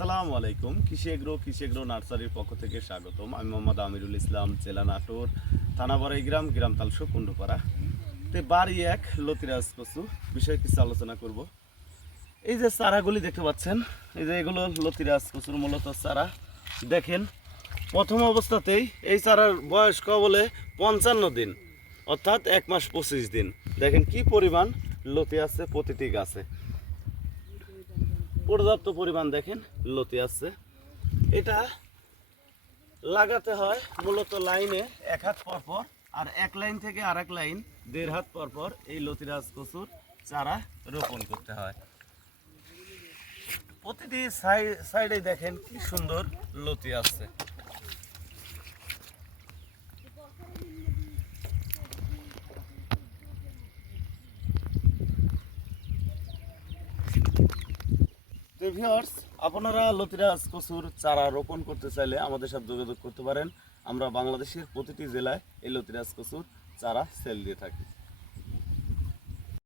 আসসালামু আলাইকুম। কৃষি এগ্রো কৃষি এগ্রো নার্সারির পক্ষ থেকে স্বাগতম। আমি মোহাম্মদ আমিরুল ইসলাম, জেলা নাটোর থানা গ্রাম গ্রাম তালসো, কুণ্ডুপাড়া। তো বাড়ি এক, লতিরাজ কচু বিষয়ে কিছু আলোচনা করব। এই যে চারাগুলি দেখতে পাচ্ছেন, এই যে এগুলো লতিরাজ কচুর মূলত চারা। দেখেন, প্রথম অবস্থাতেই এই চারার বয়স বলে পঞ্চান্ন দিন, অর্থাৎ এক মাস পঁচিশ দিন। দেখেন কি পরিমাণ লতি আছে প্রতিটি গাছে। পর্যাপ্ত পরিমাণ দেখেন, লতি আছে। এটা লাগাতে হয় মূলত লাইনে এক হাত পর পর, আর এক লাইন থেকে আরেক লাইন, দেড় হাত পর পর এই লতিরাজ কচুর চারা রোপণ করতে হয়। প্রতিটি সাইডে দেখেন কি সুন্দর লতি আছে। তো আপনারা লতিরাজ কচুর চারা রোপণ করতে চাইলে আমাদের সাথে যোগাযোগ করতে পারেন। আমরা বাংলাদেশের প্রতিটি জেলায় এই লতিরাজ কচুর চারা সেল দিয়ে থাকি।